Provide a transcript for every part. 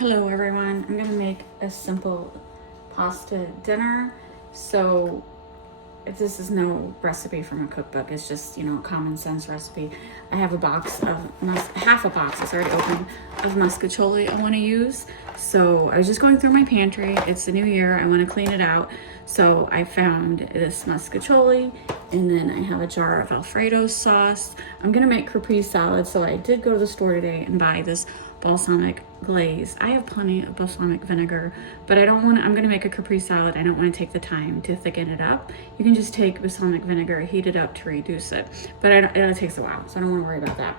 Hello everyone, I'm gonna make a simple pasta dinner. So if this is no recipe from a cookbook, it's just, a common sense recipe. I have a box of, half a box, it's already open, of muscatoli I wanna use. So I was just going through my pantry, it's the new year, I wanna clean it out. So I found this muscatoli, and then I have a jar of Alfredo sauce. I'm gonna make Caprese salad, so I did go to the store today and buy this balsamic glaze. I have plenty of balsamic vinegar, but I'm gonna make a Caprese salad. I don't wanna take the time to thicken it up. You can just take balsamic vinegar, heat it up to reduce it, but it takes a while, so I don't wanna worry about that.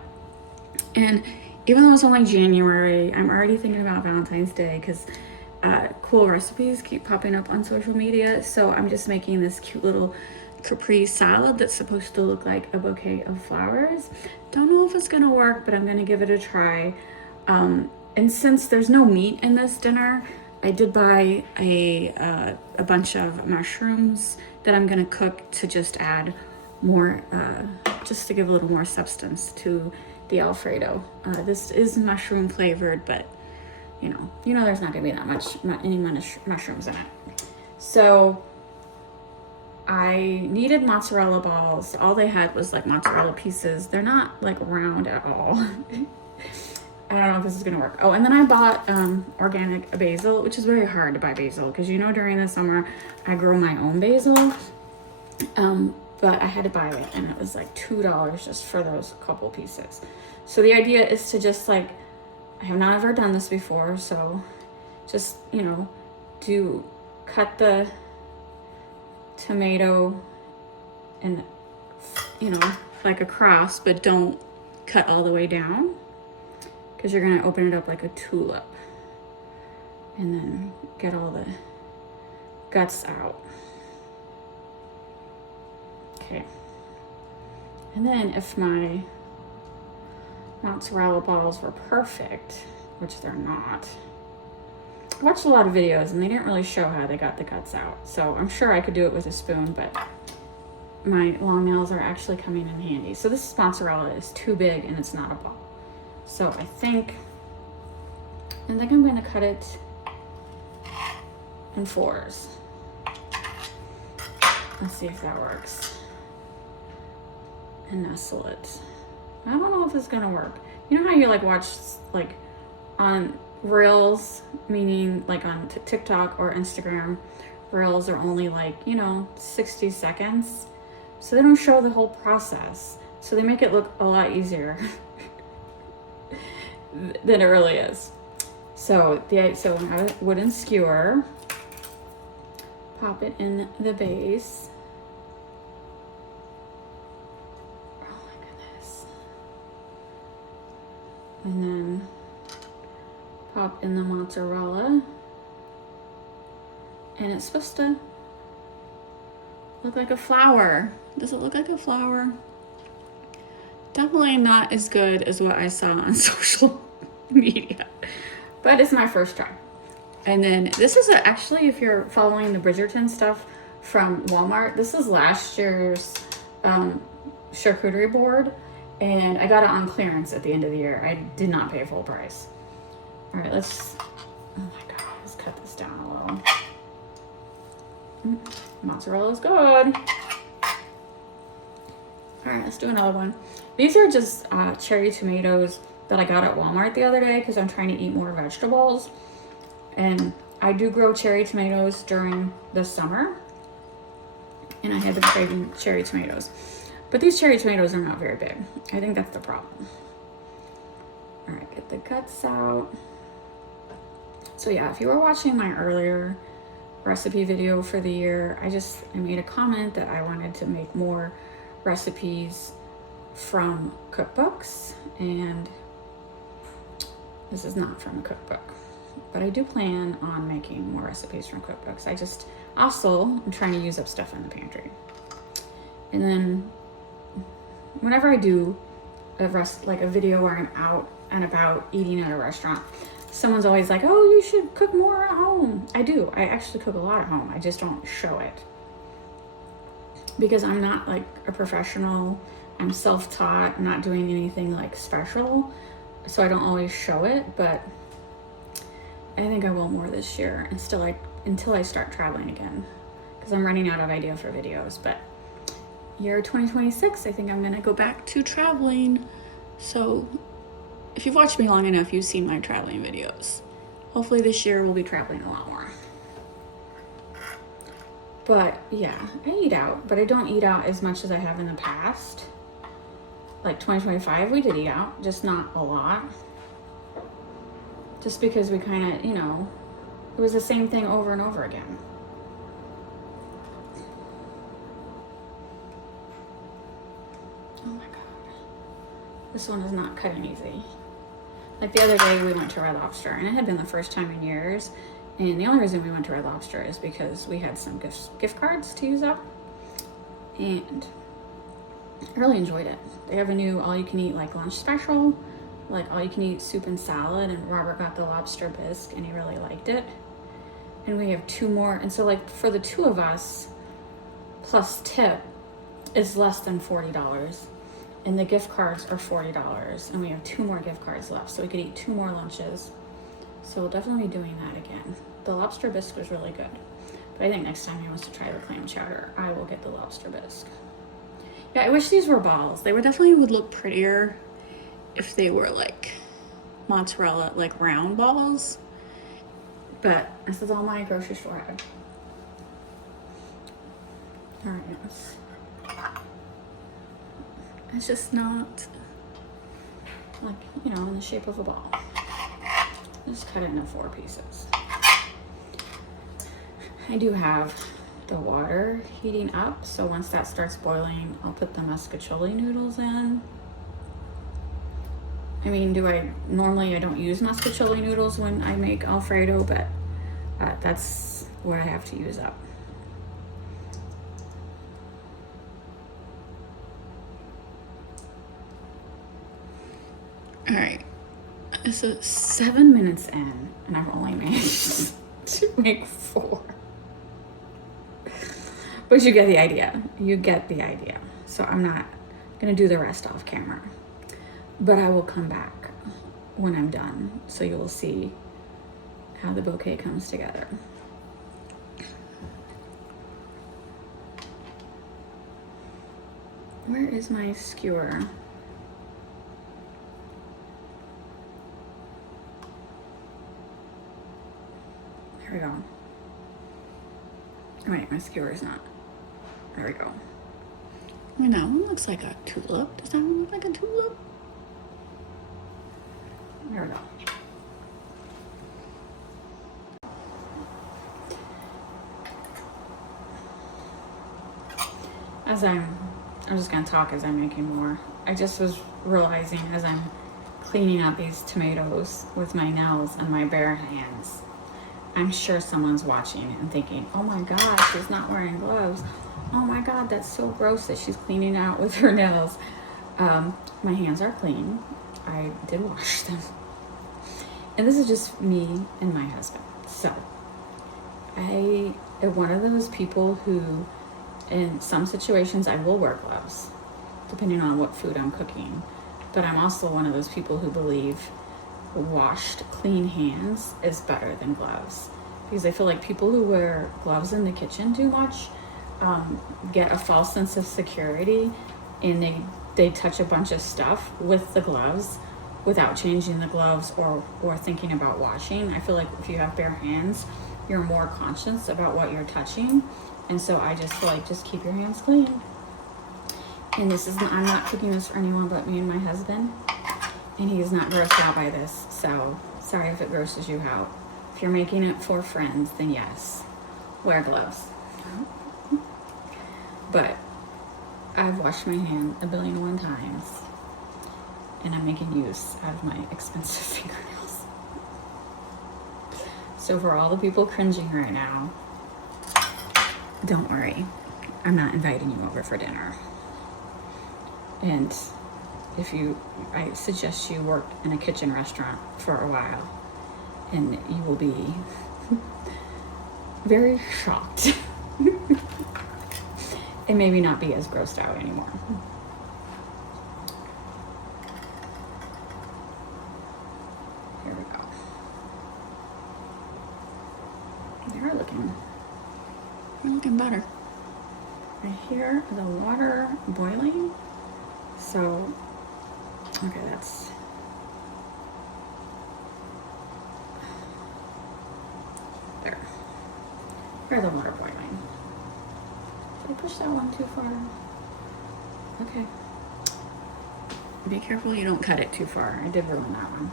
And even though it's only January, I'm already thinking about Valentine's Day because cool recipes keep popping up on social media. So I'm just making this cute little Caprese salad that's supposed to look like a bouquet of flowers. Don't know if it's gonna work, but I'm gonna give it a try. And since there's no meat in this dinner, I did buy a bunch of mushrooms that I'm gonna cook to just add more, just to give a little more substance to the Alfredo. This is mushroom flavored, but you know there's not gonna be that much, any mushrooms in it. So I needed mozzarella balls. All they had was like mozzarella pieces. They're not like round at all. I don't know if this is gonna work. Oh, and then I bought organic basil, which is very hard to buy basil because during the summer I grow my own basil. But I had to buy it, and it was like $2 just for those couple pieces. So the idea is to just I have not ever done this before, so just cut the tomato and like across, but don't cut all the way down, because you're gonna open it up like a tulip, and then get all the guts out. Okay, and then if my mozzarella balls were perfect, which they're not, I watched a lot of videos and they didn't really show how they got the guts out, so I'm sure I could do it with a spoon, but my long nails are actually coming in handy. So this mozzarella is too big and it's not a ball. So I think I'm gonna cut it in 4s. Let's see if that works. And nestle it. I don't know if it's gonna work. You know how you watch on Reels, meaning on TikTok or Instagram, Reels are only 60 seconds. So they don't show the whole process. So they make it look a lot easier than it really is. So I have a wooden skewer, pop it in the base. Oh my goodness. And then pop in the mozzarella. And it's supposed to look like a flower. Does it look like a flower? Definitely not as good as what I saw on social media, but it's my first try. And then this is actually, if you're following the Bridgerton stuff from Walmart, this is last year's charcuterie board, and I got it on clearance at the end of the year. I did not pay full price. All right, let's cut this down a little. Mozzarella is good. All right, let's do another one. These are just cherry tomatoes that I got at Walmart the other day because I'm trying to eat more vegetables. And I do grow cherry tomatoes during the summer, and I had been craving cherry tomatoes. But these cherry tomatoes are not very big. I think that's the problem. All right, get the guts out. So yeah, if you were watching my earlier recipe video for the year, I made a comment that I wanted to make more recipes from cookbooks, and this is not from a cookbook, but I do plan on making more recipes from cookbooks. I'm trying to use up stuff in the pantry. And then whenever I do a video where I'm out and about eating at a restaurant, someone's always like, oh, you should cook more at home. I do. I actually cook a lot at home. I just don't show it because I'm not a professional. I'm self-taught. I'm not doing anything special, so I don't always show it. But I think I will more this year until I start traveling again, because I'm running out of idea for videos. But year 2026, I think I'm gonna go back to traveling. So if you've watched me long enough, you've seen my traveling videos. Hopefully this year we'll be traveling a lot more. But yeah, I eat out, but I don't eat out as much as I have in the past. Like 2025, we did eat out, just not a lot. Just because we kind of, it was the same thing over and over again. Oh my God. This one is not cutting easy. Like the other day we went to Red Lobster, and it had been the first time in years. And the only reason we went to Red Lobster is because we had some gift cards to use up. And I really enjoyed it. They have a new all-you-can-eat like lunch special, like all-you-can-eat soup and salad, and Robert got the lobster bisque and he really liked it. And we have 2 more, and so like for the 2 of us plus tip is less than $40, and the gift cards are $40, and we have 2 more gift cards left, so we could eat 2 more lunches. So we'll definitely be doing that again. The lobster bisque was really good, but I think next time he wants to try the clam chowder, I will get the lobster bisque. Yeah, I wish these were balls. They would look prettier if they were like mozzarella, like round balls. But this is all my grocery store had. All right, yes. It's just not like, in the shape of a ball. Just cut it into 4 pieces. I do have the water heating up, so once that starts boiling, I'll put the muscatoli noodles in. I mean, normally I don't use muscatoli noodles when I make Alfredo, but that's what I have to use up. All right, so 7 minutes in, and I've only managed to make 4. But you get the idea. So I'm not gonna do the rest off camera. But I will come back when I'm done, so you will see how the bouquet comes together. Where is my skewer? There we go. Oh, wait, my skewer is not. There we go. I mean, that one looks like a tulip. Does that one look like a tulip? There we go. I'm just gonna talk as I'm making more. I just was realizing as I'm cleaning out these tomatoes with my nails and my bare hands, I'm sure someone's watching and thinking, oh my God, she's not wearing gloves. Oh my God, that's so gross that she's cleaning out with her nails. My hands are clean. I did wash them. And this is just me and my husband. So I am one of those people who, in some situations, I will wear gloves, depending on what food I'm cooking. But I'm also one of those people who believe washed, clean hands is better than gloves. Because I feel like people who wear gloves in the kitchen too much get a false sense of security, and they touch a bunch of stuff with the gloves without changing the gloves or thinking about washing. I feel like if you have bare hands, you're more conscious about what you're touching. And so I just feel like just keep your hands clean. And I'm not cooking this for anyone but me and my husband. And he is not grossed out by this. So sorry if it grosses you out. If you're making it for friends, then yes, wear gloves. But I've washed my hand 1,000,000,001 times. And I'm making use out of my expensive fingernails. So for all the people cringing right now, don't worry. I'm not inviting you over for dinner. And I suggest you work in a kitchen restaurant for a while, and you will be very shocked. And maybe not be as grossed out anymore. Here we go. You're looking better. I hear the water boiling. So, okay, that's there. Hear the water boiling. Did I push that one too far? Okay. Be careful you don't cut it too far. I did ruin that one.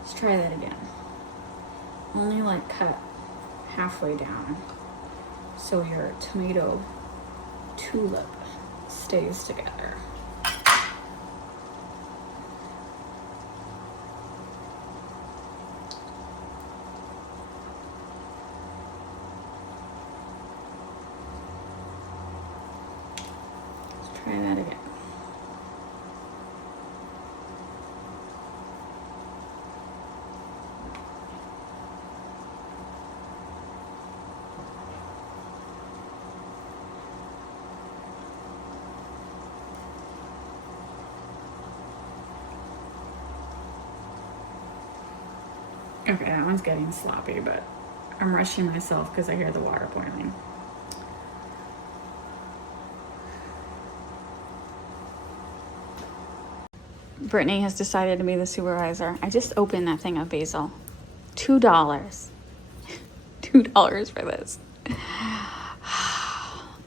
Let's try that again. Only like cut halfway down so your tomato tulip stays together. Let's try that again. Okay, that one's getting sloppy, but I'm rushing myself because I hear the water boiling. Brittany has decided to be the supervisor. I just opened that thing of basil. $2. $2 for this.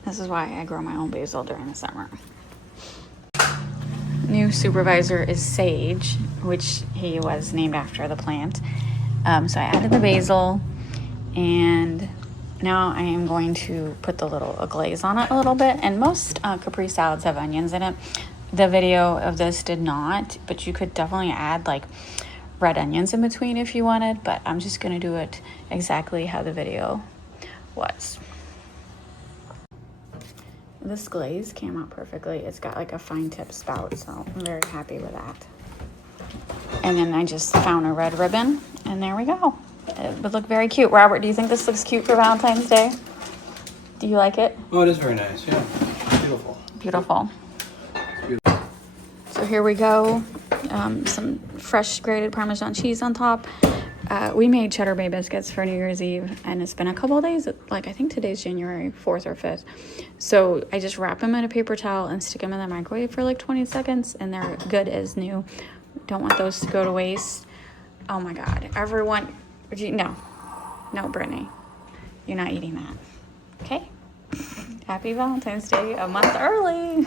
This is why I grow my own basil during the summer. New supervisor is Sage, which he was named after the plant. So I added the basil, and now I am going to put the little glaze on it a little bit. And most Caprese salads have onions in it. The video of this did not, but you could definitely add like red onions in between if you wanted, but I'm just gonna do it exactly how the video was. This glaze came out perfectly. It's got like a fine tip spout, so I'm very happy with that. And then I just found a red ribbon, and there we go. It would look very cute. Robert, do you think this looks cute for Valentine's Day? Do you like it? Oh, it is very nice, yeah. Beautiful. Beautiful. So here we go. Some fresh grated Parmesan cheese on top. We made Cheddar Bay biscuits for New Year's Eve, and it's been a couple of days. Like, I think today's January 4th or 5th. So I just wrap them in a paper towel and stick them in the microwave for like 20 seconds, and they're good as new. Don't want those to go to waste. Oh my God. Everyone, no, Brittany, you're not eating that. Okay? Happy Valentine's Day a month early.